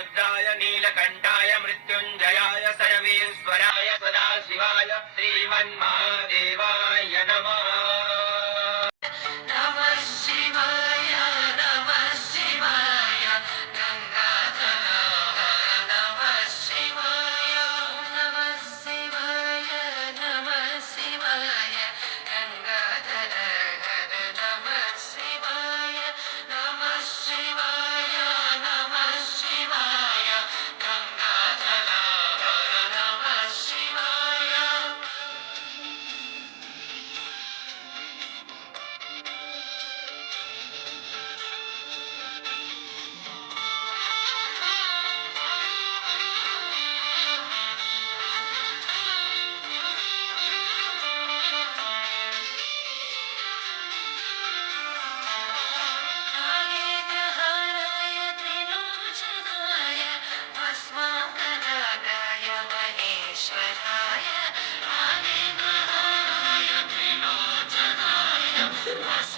कालाग्निरुद्राय नीलकण्ठाय मृत्युञ्जयाय सर्वेश्वराय सदाशिवाय श्रीमन्महादेवाय That's